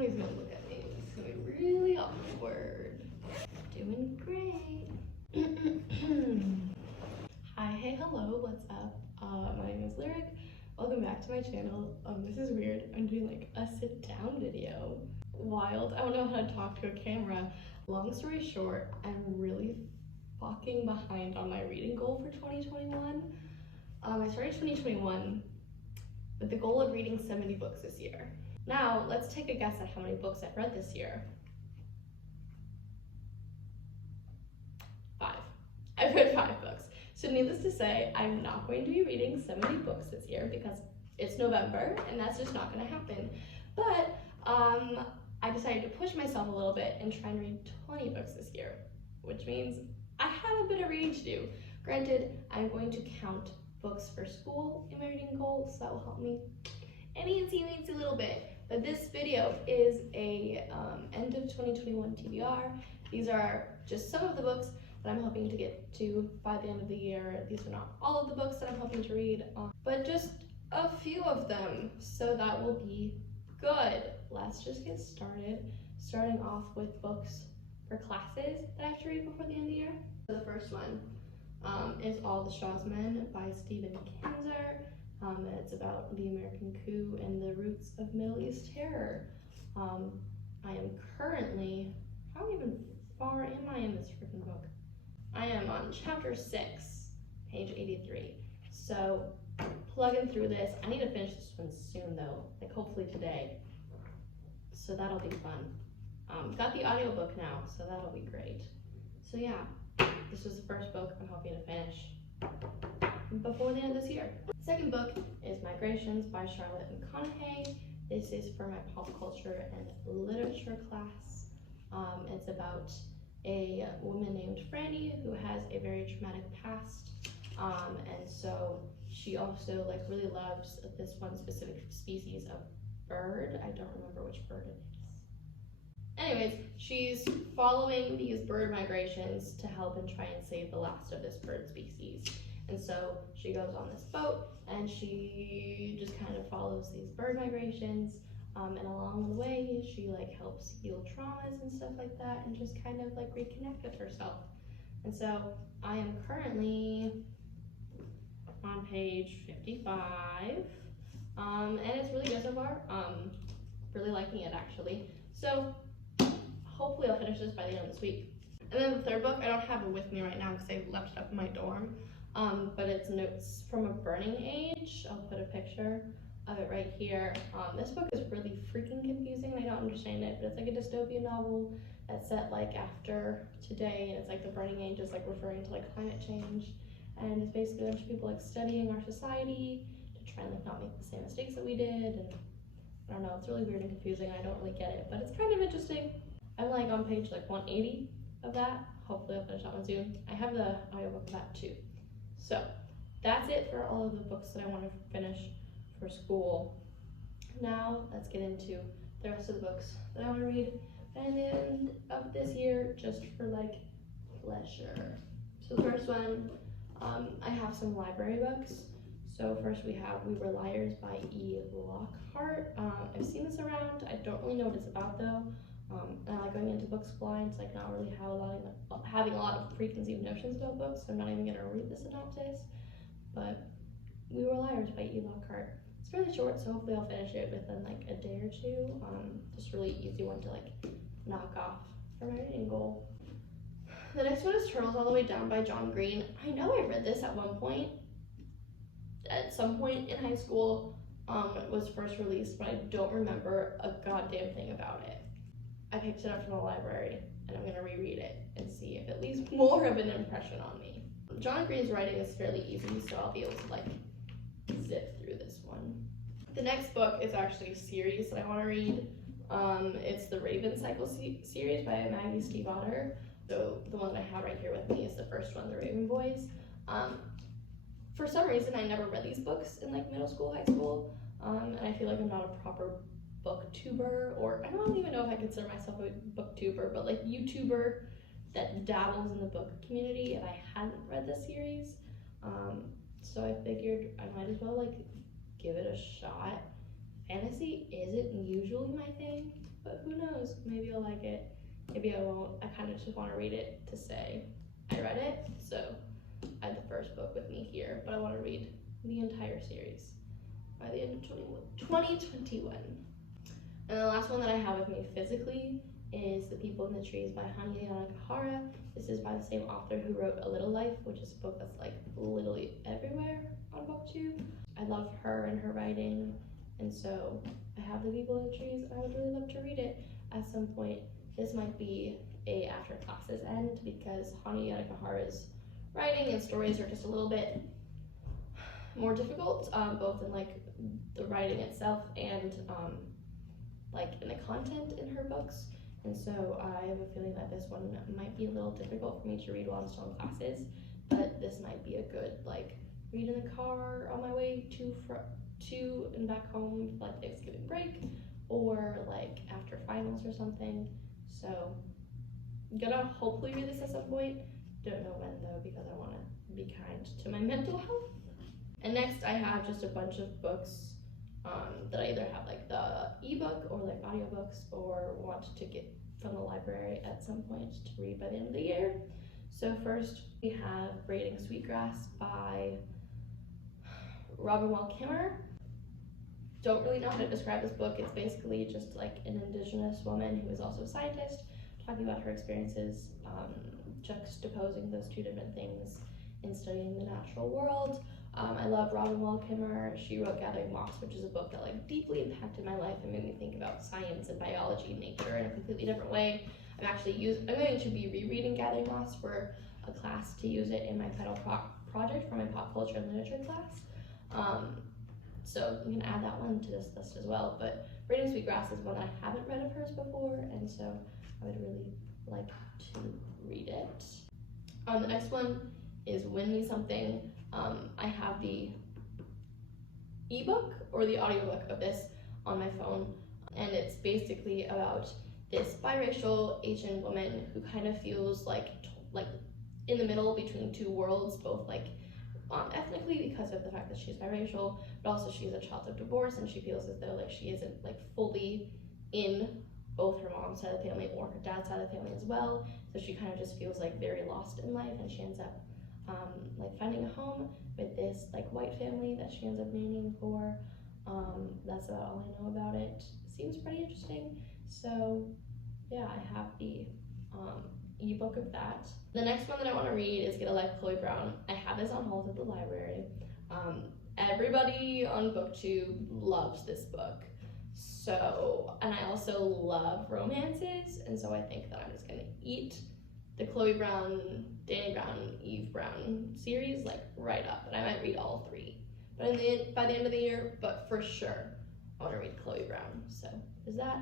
Somebody's gonna look at me. It's gonna be really awkward. Doing great. Hi, hey, hello, what's up? My name is Lyric. Welcome back to my channel. This is weird. I'm doing like a sit-down video. Wild. I don't know how to talk to a camera. Long story short, I'm really fucking behind on my reading goal for 2021. I started 2021 with the goal of reading 70 books this year. Now, let's take a guess at how many books I've read this year. 5. I've read 5 books. So needless to say, I'm not going to be reading 70 books this year because it's November and that's just not gonna happen. But I decided to push myself a little bit and try and read 20 books this year, which means I have a bit of reading to do. Granted, I'm going to count books for school in my reading goal, so that will help me an eensy little bit. But this video is a end of 2021 TBR. These are just some of the books that I'm hoping to get to by the end of the year. These are not all of the books that I'm hoping to read, but just a few of them, so that will be good. Let's just get started, starting off with books for classes that I have to read before the end of the year. So the first one is All the Shaw's Men by Kinser. And it's about the American coup and the roots of Middle East terror. I am currently, how even far am I in this freaking book? I am on chapter 6, page 83. So plugging through this. I need to finish this one soon though, like hopefully today. So that'll be fun. Got the audiobook now, so that'll be great. So yeah, this was the first book I'm hoping to finish before the end of this year. Second book is Migrations by Charlotte McConaughey. This is for my pop culture and literature class. It's about a woman named Franny who has a very traumatic past, and so she also like really loves this one specific species of bird. I don't remember which bird it is. Anyways, she's following these bird migrations to help and try and save the last of this bird species. And so she goes on this boat and she just kind of follows these bird migrations, and along the way she like helps heal traumas and stuff like that and just kind of like reconnect with herself. And so I am currently on page 55, and it's really good so far. Really liking it actually. So hopefully I'll finish this by the end of this week. And then the third book, I don't have it with me right now because I left it up in my dorm. But it's Notes from a Burning Age. I'll put a picture of it right here. This book is really freaking confusing and I don't understand it, but it's like a dystopian novel that's set like after today, and it's like the burning age is like referring to like climate change, and it's basically a bunch of people like studying our society to try and like not make the same mistakes that we did, and I don't know, it's really weird and confusing. I don't really get it, but it's kind of interesting. I'm like on page like 180 of that. Hopefully I'll finish that one soon. I have the audiobook of that too. So that's it for all of the books that I want to finish for school. Now let's get into the rest of the books that I want to read by the end of this year, just for like pleasure. So the first one, I have some library books. So first we have We Were Liars by Lockhart. I've seen this around. I don't really know what it's about though. And I like going into books blind, so like not really having a lot of preconceived notions about books. So I'm not even gonna read the synopsis. But We Were Liars by Lockhart. It's really short, so hopefully I'll finish it within like a day or two. Just really easy one to like knock off for my reading goal. The next one is Turtles All the Way Down by John Green. I know I read this at one point, at some point in high school. It was first released, but I don't remember a goddamn thing about it. I picked it up from the library and I'm gonna reread it and see if it leaves more of an impression on me. John Green's writing is fairly easy, so I'll be able to like zip through this one. The next book is actually a series that I want to read. It's the Raven Cycle series by Maggie Stiefvater. So the one that I have right here with me is the first one, The Raven Boys. For some reason, I never read these books in like middle school, high school, and I feel like I'm not a proper booktuber, or I don't even know if I consider myself a booktuber, but like YouTuber that dabbles in the book community, and I hadn't read this series. So I figured I might as well like give it a shot. Fantasy isn't usually my thing, but maybe I won't. I kind of just want to read it to say I read it. So I have the first book with me here, but I want to read the entire series by the end of 2021. And the last one that I have with me physically is The People in the Trees by Hana. This is by the same author who wrote A Little Life, which is a book that's like literally everywhere on BookTube. I love her and her writing, and so I have The People in the Trees. I would really love to read it at some point. This might be a after classes end because Hana's writing and stories are just a little bit more difficult, both in like the writing itself and like in the content in her books. And so I have a feeling that this one might be a little difficult for me to read while I'm still in classes, but this might be a good like read in the car on my way to and back home for like Thanksgiving break, or like after finals or something. So I'm gonna hopefully read this at some point. Don't know when though, because I want to be kind to my mental health. And next I have just a bunch of books that I either have like the ebook or like audiobooks or want to get from the library at some point to read by the end of the year. So first we have Braiding Sweetgrass by Robin Wall Kimmerer. Don't really know how to describe this book. It's basically just like an indigenous woman who is also a scientist talking about her experiences, juxtaposing those two different things in studying the natural world. I love Robin Wall Kimmerer. She wrote Gathering Moss, which is a book that like deeply impacted my life and made me think about science and biology and nature in a completely different way. I'm going to be rereading Gathering Moss for a class to use it in my title project for my pop culture and literature class. So you can add that one to this list as well. But Braiding Sweetgrass is one that I haven't read of hers before, and so I would really like to read it. The next one is Win Me Something. I have the ebook or the audiobook of this on my phone, and it's basically about this biracial Asian woman who kind of feels like in the middle between two worlds, both like ethnically because of the fact that she's biracial, but also she's a child of divorce, and she feels as though like she isn't like fully in both her mom's side of the family or her dad's side of the family as well. So she kind of just feels like very lost in life, and she ends up like finding a home with this like white family that she ends up nannying for. That's about all I know about it. Seems pretty interesting. So yeah, I have the ebook of that. The next one that I want to read is Get a Life, Chloe Brown. I have this on hold at the library. Everybody on BookTube loves this book. So, and I also love romances, and so I think that I'm just gonna eat the Chloe Brown, Danny Brown, Eve Brown series like right up, and I might read all three. But by the end of the year, but for sure, I want to read Chloe Brown. So there's that.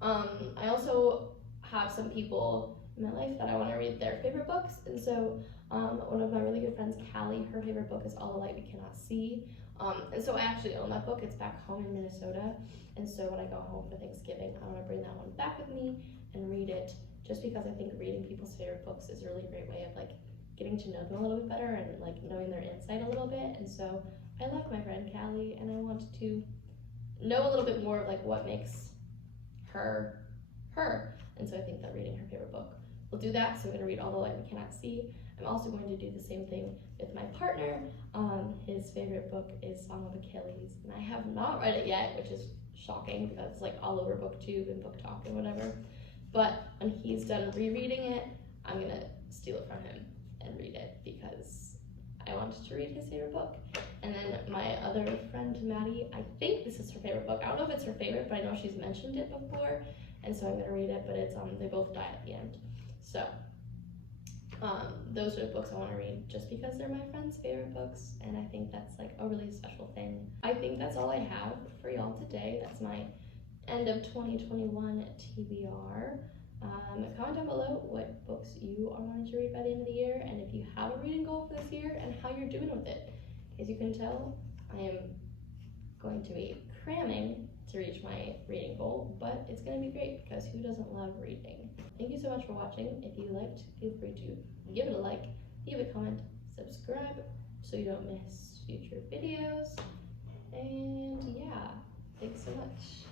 I also have some people in my life that I want to read their favorite books, and so one of my really good friends, Callie, her favorite book is All the Light We Cannot See. And so I actually own that book. It's back home in Minnesota, and so when I go home for Thanksgiving, I want to bring that one back with me and read it, just because I think reading people's favorite books is a really great way of like getting to know them a little bit better and like knowing their insight a little bit. And so I like my friend Callie, and I want to know a little bit more of like what makes her her. And so I think that reading her favorite book will do that. So I'm going to read All the Light We Cannot See. I'm also going to do the same thing with my partner. His favorite book is Song of Achilles, and I have not read it yet, which is shocking because it's like all over BookTube and Book Talk and whatever. But when he's done rereading it, I'm going to steal it from him and read it because I wanted to read his favorite book. And then my other friend, Maggie, I think this is her favorite book. I don't know if it's her favorite, but I know she's mentioned it before, and so I'm going to read it, but it's they both die at the end. So those are the books I want to read just because they're my friend's favorite books, and I think that's like a really special thing. I think that's all I have for y'all today. That's my end of 2021 TBR. Comment down below what books you are wanting to read by the end of the year, and if you have a reading goal for this year and how you're doing with it. As you can tell, I am going to be cramming to reach my reading goal, but it's going to be great because who doesn't love reading? Thank you so much for watching. If you liked, feel free to give it a like, leave a comment, subscribe so you don't miss future videos, and yeah, thanks so much.